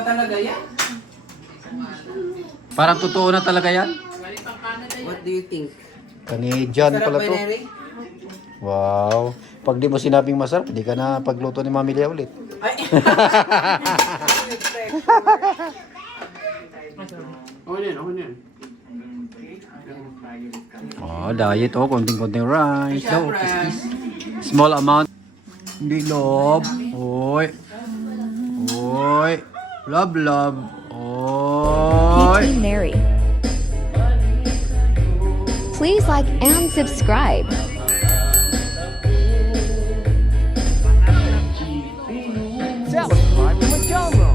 ba talaga yan? Parang totoo na talaga yan. What do you think? Canadian Sarap pala ba, to. Neri? Wow. Pag di mo sinabing masarap, di ka na pagluto ni Mami Lia ulit. Ay! Oh, diet oh. Konting-konting rice. Ay, Oh, syempre. kiss-kiss. Small amount. Hindi love. Oy. Oy. Love, love. Oy. PT Mary. Please like and subscribe. Satisfied with Majomo.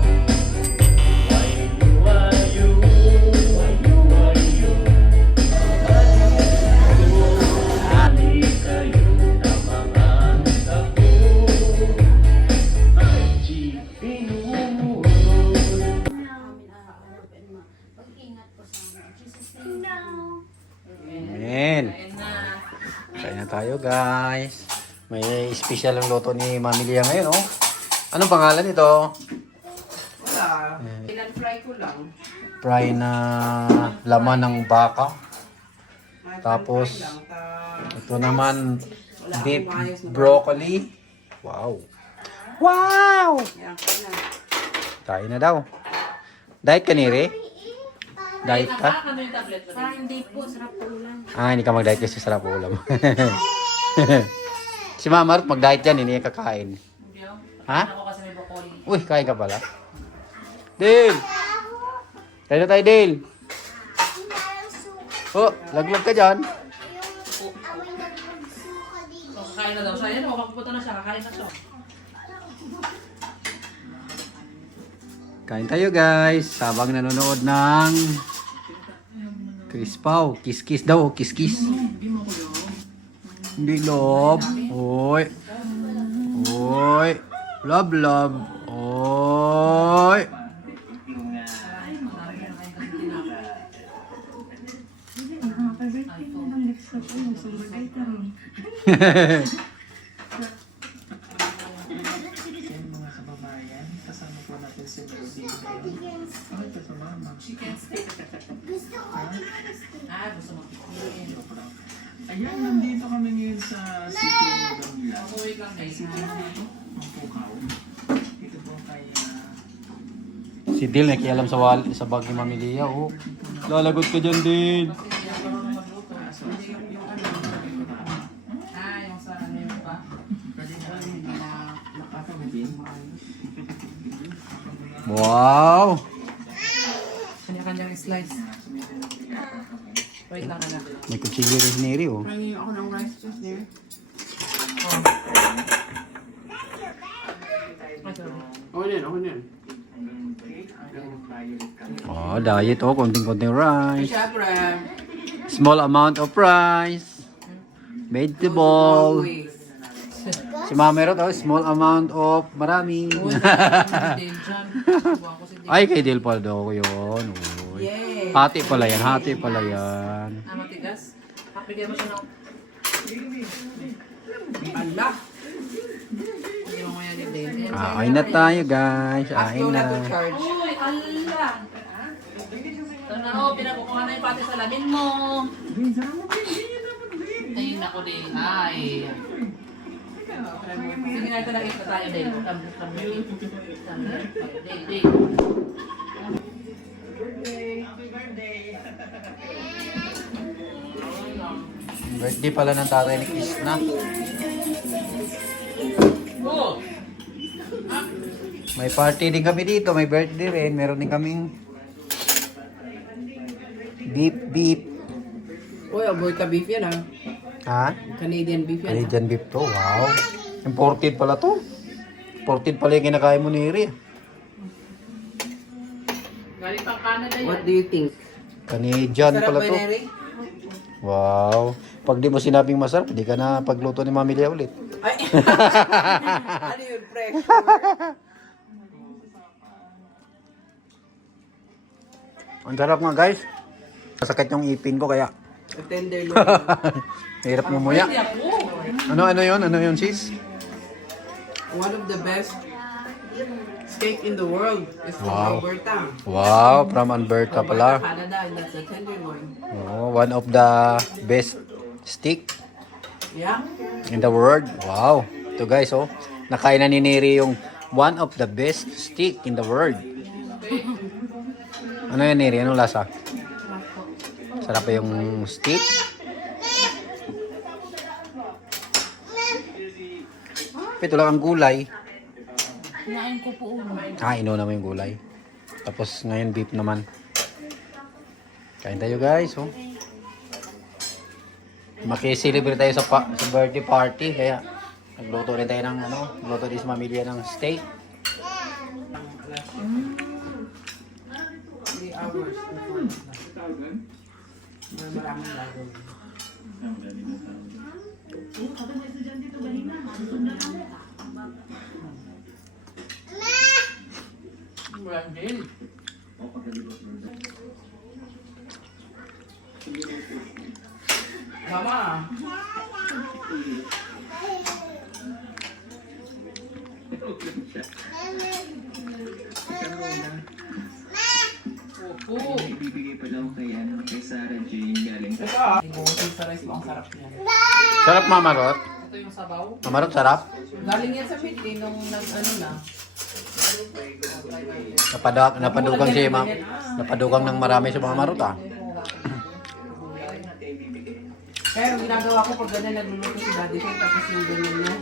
Amen. Kain na tayo, guys. May special ang luto ni Mami Lia ngayon, oh. Anong pangalan nito? Wala. Ilan fry ko lang. Fry na laman ng baka. Tapos, Fry lang. ito naman, beef broccoli. Wow. Wow! Yan, kain na. Kain na daw. Diet ka, Nere? Diet ka? Hindi po, sarap po ulan. Ah, hindi ka mag-diet kasi sarap ulam. Si Mama Ruth mag-diet yan, hindi niya kakain. Ha? Uy, kain ka pala. Dale! Kain na tayo, Dale. Oh, laglag ka dyan. Kakain na daw siya. Yan o, magpupunta na siya. Kakain na siya. Kain tayo, guys. Sabang nanonood ng Chris Pao. Kiss-kiss daw, kiss-kiss. Hindi, love. Oy. Oy. Love, love. Oy. Mga kababayan, kasama po natin si Melody. Ano ito sa mama? Ah, gusto mo. Ayan, nandito kami ngayon sa City of Magambla. Wait lang guys. Ang pukaw. Dito po kay... Si Dil nakialam sa bag ni Mami Lia, oh. Lalagot ka dyan, Dil. Ah, yung sa ano yun pa? Wow. Kanya-kanyang slice. Wait lang anak. May kutsilyo rin si Neri, oh. Pangin ako ng rice sauce niya. Oh, diet, oh. Konting-konting Ay, rice. syempre. Small amount of rice. Vegetable. Always. Si Mama Ruth, oh. Small amount of marami. Uy, Dale dyan. Buwan ko si Dale. Ay, kay Dil pala daw yun. Uy. Yes. Hati pala yan, hati pala yan. Ah, matigas. Bigyan mo siya ng... Allah. Bigyan mo yan ni Dale. Kain na tayo, guys. Ask Kain Lola na. to charge. Uy, ala. Ito na o, pinakukuha na yung pati sa lamin mo. Ay, naku din. Ay. Sige na, ito na ito tayo, Dale. Dale. Birthday pala ng tatay ni Krishna. Oh! May party din kami dito. May birthday rin. Meron din kaming beef. Uy, Alberta beef yan ah. Ha? Canadian beef yan. Canadian beef to. Wow. Imported pala to. Imported pala yung kinakain mo ni Iri. Galing pang Canada yan. What do you think? Canadian Sarap pala ba, to. Neri? Wow. Pag di mo sinabing masarap, di ka na pagluto ni Mami Lia ulit. Ay! Ano yun, fresh? Ang sarap nga, guys. Masakit yung ipin ko kaya Tender look. hirap mumuya. Hindi ako. Ano yun? Ano yun, sis? One of the best steak in the world is from Wow. Alberta. Wow, from Alberta pala. Canada, and that's a tenderloin. Oh, one of the best steak Yeah. in the world. Wow. Ito guys, oh. Nakain na ni Neri yung one of the best steak in the world. Ano yan, Neri? Anong lasa? Sarap pa yung steak. Ito lang ang gulay. Kinain ko po ulo. Inuna mo yung gulay. Tapos ngayon beef naman. Kain tayo guys, oh. Makiselebrate tayo sa birthday party. Kaya nagluto rin tayo ng nagluto din sa pamilya ng steak. 3 hours before. Maraming gagawin. Brandon. Mama. Opo. Ibibigay pa daw kay Sarah Jane galing sa Ito, ibuhusin sa rice mo. Ang sarap niyan. Sarap mamarot. Ito yung sabaw. Mamarot sarap. Galing yan sa Philippines nung nag-ano na. Napadugang siya, napadugang ng marami sa mga marot ah. Kaya ang ginagawa ko pag ganyan nagluluto si Daddy Phil, tapos yung ganyan niya,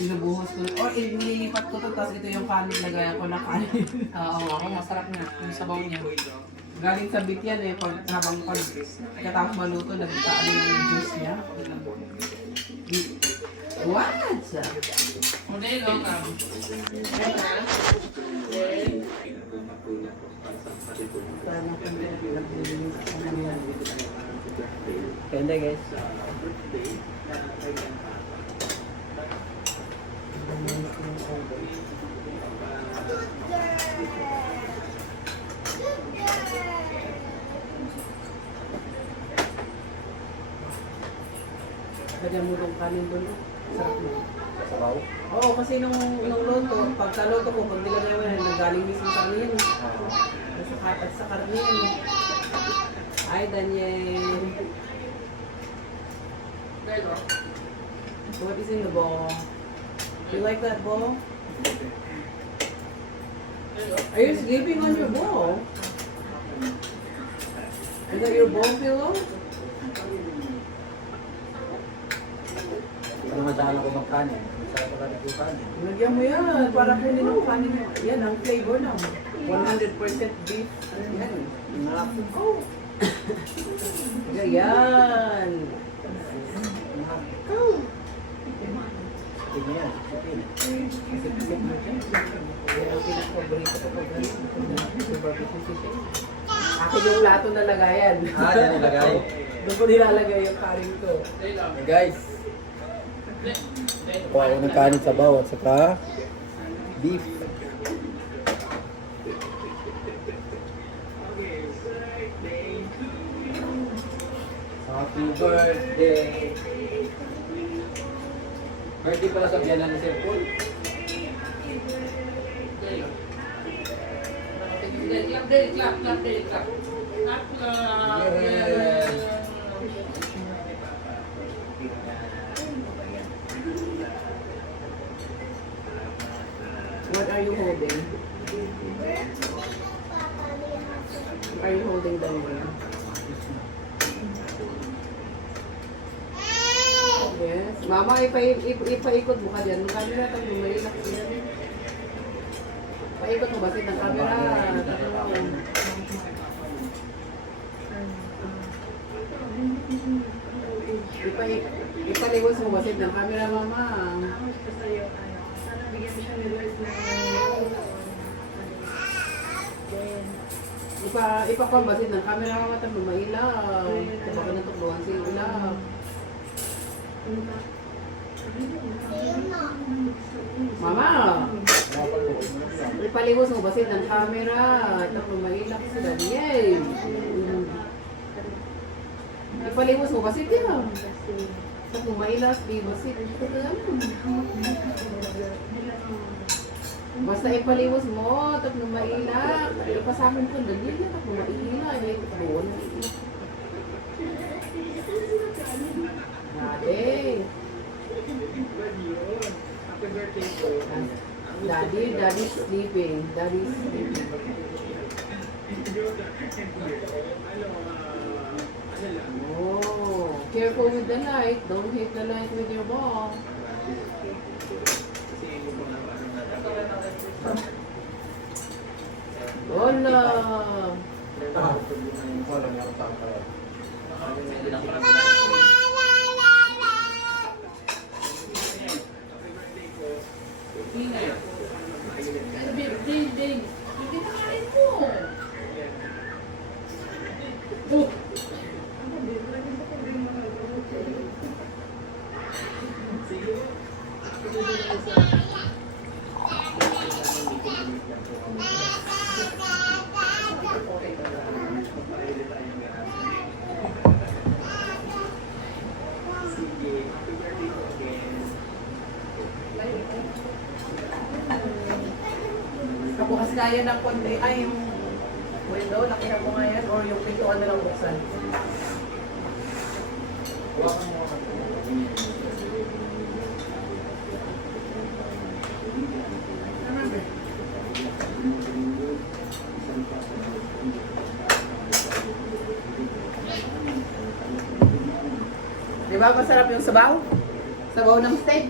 inubuhos ko. Or nililipat ko to, tapos ito yung kanin, lagayan ko na kanin. Oo, ako masarap na. Yung sabaw niya. Galing sa bit yan eh, habang katapos maluto, nagkaano yung juice niya. What? Modelo ka. Ganda guys. Lagyan mo itong kanin doon. Sarap mo. Sabaw? Oo, kasi nung luto, pagkaluto ko, pag nilagay mo yan, nanggaling mismo sa karne yan. Nasa katat sa karne yan. Ay, Daniel. What is in the bowl? You like that bowl? Are you sleeping on your bowl? Is that your bowl pillow? Ano naman saan ako magkanin? Masarap pa rin yung kanin. Lagyan mo yan, para kunin ang kanin mo. Yan, ang flavor na. 100% beef. Yan. Oh. Yan. Sige yan, sige. Sip-sip mo dyan. Yan ang pinaka-favorito ko pag ganun. Sa barbecue chicken. Akin yung plato na lagayan. Yan nilagay. Doon ko nilalagay yung kanin ko. Guys. Kuha ko ng kanin sabaw at saka beef. Happy birthday! Birthday pala sa biyanan ni Sir Paul. Clap. What are you holding? Are you holding down there? Yes. Mama, ipaikot mo ka dyan. Ang camera, tayo lumaylak yan. Paikot mo ba ng camera? Ipaliwas mo ba ng camera, mama? Ipapambasid ng camera mga tabi mailaw. Kapag natukluhan sa ilaw. Mama! Ipaliwas mo basid ng camera. Tapos mailaw si Daniel. Ipaliwas mo basid yan. Tapos mailaw si basid. Basta ipaliwas mo, tapos mailak. Ay, pa sa akin ko, dagil na, tapos mailak. Ay, doon. Daddy. Daddy's sleeping. Daddy's sleeping. Oh, careful with the light. Don't hit the light with your ball. Hola! Kabukas kaya ng konti, ay yung window, nakita mo nga yan, or yung pintuan na lang buksan. Di ba masarap yung sabaw? Sabaw ng steak?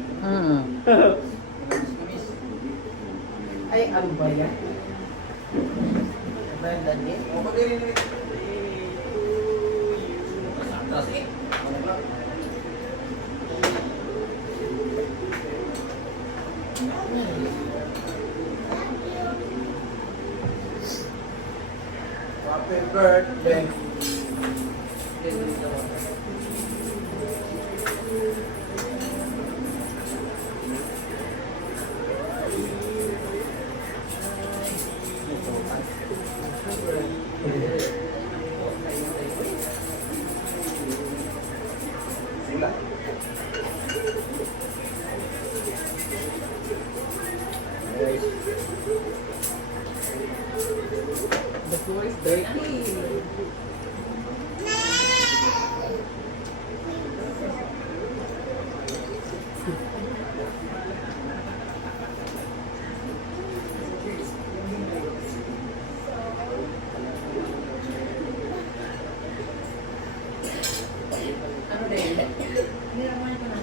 Ay, ano ba yan? Brandon eh? Happy birthday. The floor is dirty. Ano din? Nilamayan ko na.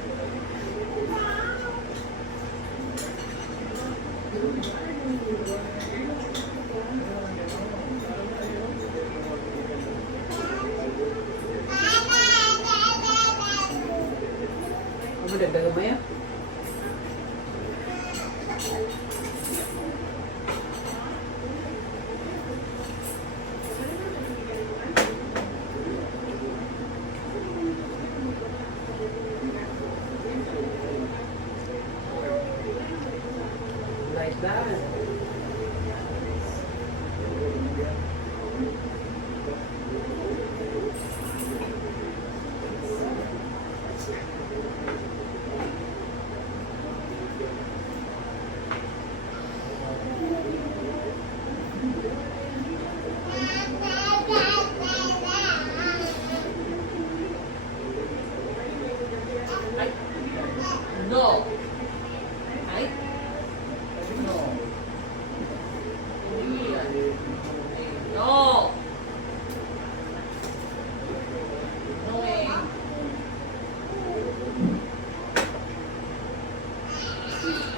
Ano dagdagan mo yan? Like that. No. Ay. No. No. No way.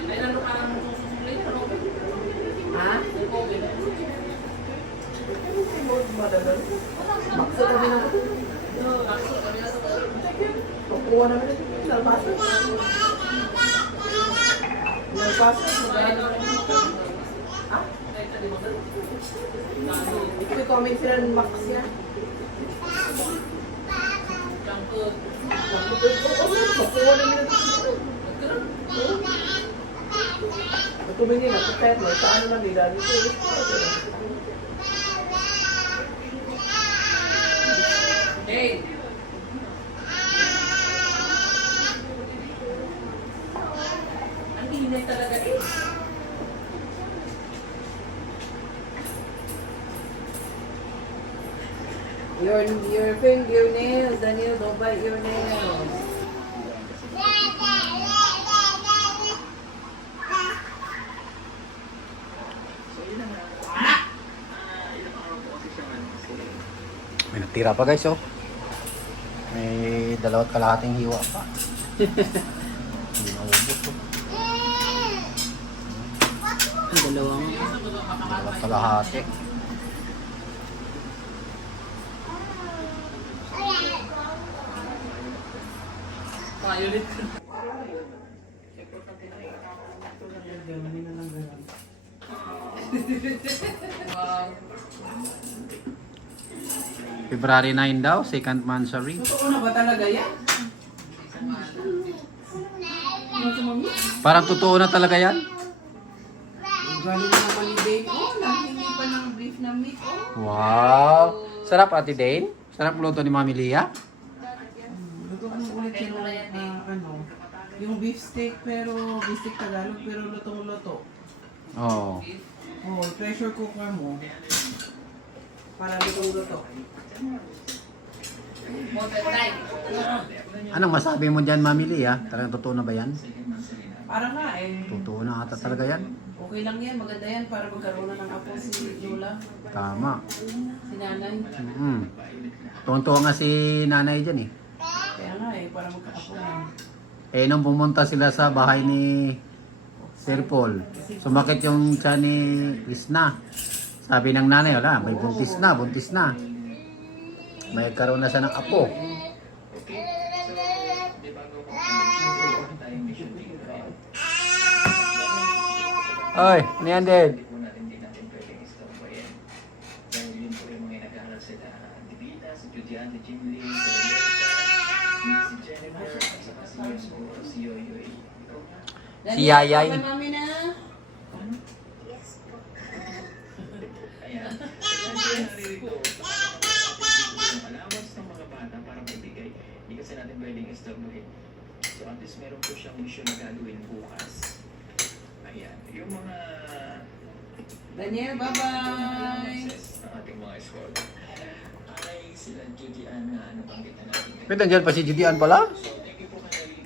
Ay, lalo parang sususulit. Ano? Ha? May COVID. Bakso kami na. Bakso, kami na sa Kukuha namin ito. Salbasa. Salbasa. Ha? Ito may comment sila ng Max yan. Junk food. Kukuha namin ito. Ito ba nila? Kapet mo. Paano na nila? Hey. Ang hinay talaga eh. Your fingernails, Daniel, don't bite your nails. May natira pa guys oh. May dalawat kalahating hiwa pa. Hindi na ubos oh. Dalawang. Dalawat kalahati. Ulit. February 9 daw, second monthsary. Totoo na ba talaga yan? Parang totoo na talaga yan. Galing na naman ni Dave. Oh, nahingi pa ng beef na meat. Oh. Wow! Sarap Ate Dane? Sarap luto ni Mami Lia? Luto mo ulit yung yung beef steak pero beef steak Tagalog pero lutong-luto. Oo. Oh, pressure cooker mo. Para lutong-luto. Anong masabi mo dyan Mami Lia? Talagang totoo na ba yan? Para nga eh. Totoo na ata talaga yan. Okay lang yan, maganda yan para magkaroon na ng apo si Lola. Tama. Si Nanay. Tuwan-tuwa nga si nanay dyan eh. Kaya nga eh, para magka-apo yan. Eh nung pumunta sila sa bahay ni Sir Paul, sumakit yung tiyan ni Krishna. Sabi ng nanay, wala, may buntis na, buntis na. May karoon na siya ng apo. Oy, ano yan din? Si Yayay. Daniel, mami na. Allowance ng mga bata para maibigay. Hindi kasi natin pwedeng istorbohin. So at least meron po siyang mission na gagawin bukas. Ayan. Yung mga Daniel, bye-bye. ng ating mga eskwela ay sila Judy Ann na ano pang kita natin. Pero nandiyan pa si Judian pala?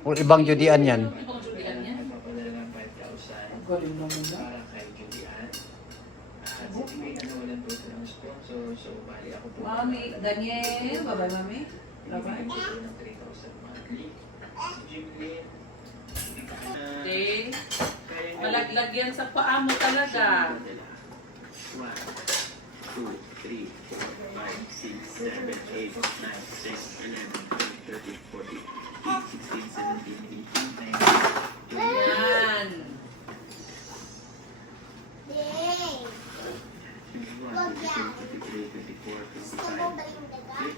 O ibang Judian yan? Nagpapadala ng 5,000 Galing naman na. para kay Judy Ann. At si Tigay na nawalan po ito ng sponsor. So bali ako po. Mami, Daniel, bye-bye mami. Bye-bye. Ng 3,000 monthly. Si Jim Lynn. Okay. Malaglag yan sa paa mo talaga. 1, 2, 3, 4, 5, 6, 7, 8, 9, 10, 11, 12, 13, 14, 16, 17, 18, 19, 20, Yan.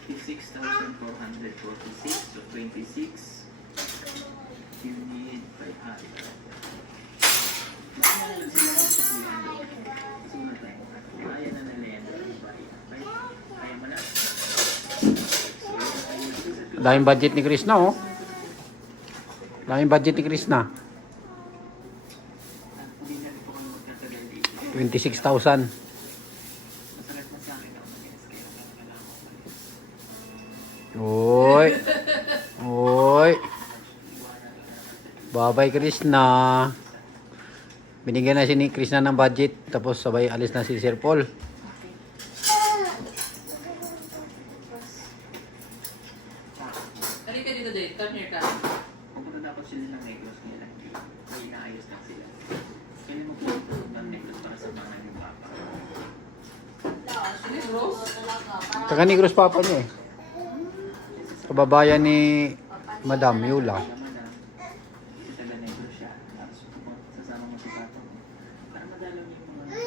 56,446. So 26. You need 500. Kaya na nalenda. Kaya mo na. Daming budget ni Krishna oh. Daming budget ni Krishna. Hindi na rin po kami magtatagal dito. 26,000. Masarap na sa akin ako mag-inis kayo. Oy. Oy. Bye-bye Krishna. Binigyan na si ni Krishna ng budget tapos sabay alis na si Sir Paul. Halika dito, Dave. Come here ka. Pupunta dapat sila ng Negros nila. May inaayos lang sila. Kaya mo pupunta ng Negros para sa mga ng papa. Sino, Rose? Taga Negros papa niya eh. Kababayan ni Madam Yula. Kasi taga Negros siya. Tapos pupunta sasama mo si papa mo. Para madalaw niyo yung mga...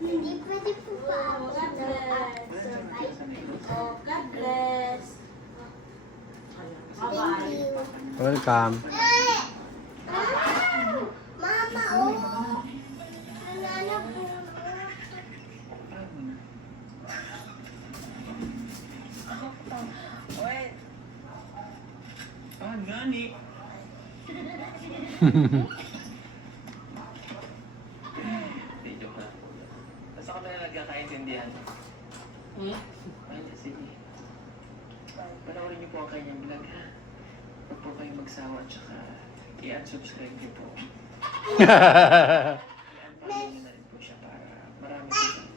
Hindi pwede po pa. God bless. Oh, God bless. Bye-bye. Welcome. Mama, oh. Nana po. Ah, gani! Hindi, joke lang. Basta magsawa at saka i-unsubscribe niyo po. I-unfollow niyo na rin po siya para marami po siyang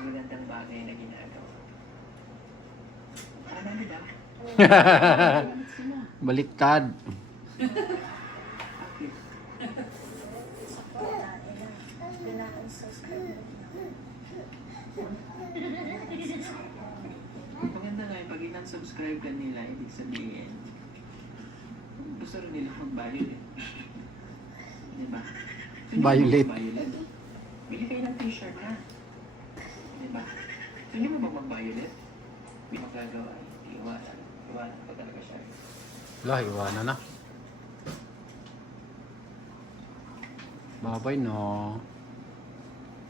magagandang bagay na ginagawa. Ano ba? Baliktad. Okay. Maganda nga yung pag in-unsubscribe ka nila, ibig sabihin, gusto rin nila mag-violet. Diba? Violet. Bili kayo ng t-shirt na. Diba? Gusto niyo ba mag-violet? Hindi magagawa. Iwanan. Iwanan pa talaga siya. Wala, iwanan na. Babay no.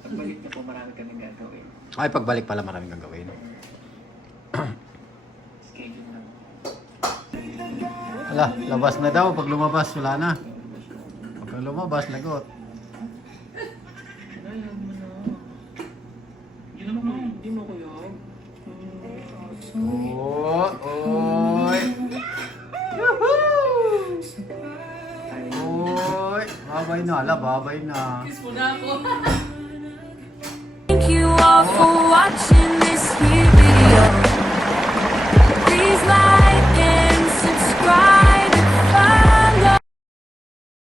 Pagbalik na po, marami kaming gagawin. Ay, pagbalik pala maraming gagawin. Schedule na. Ala, labas na daw. Pag lumabas, wala na. Pag lumabas, lagot. Alam mo na. Hindi naman ko, hindi mo ko yun. Oy! Oy! Babay na, ala, babay na. Kiss mo na ako. Thank you all for watching.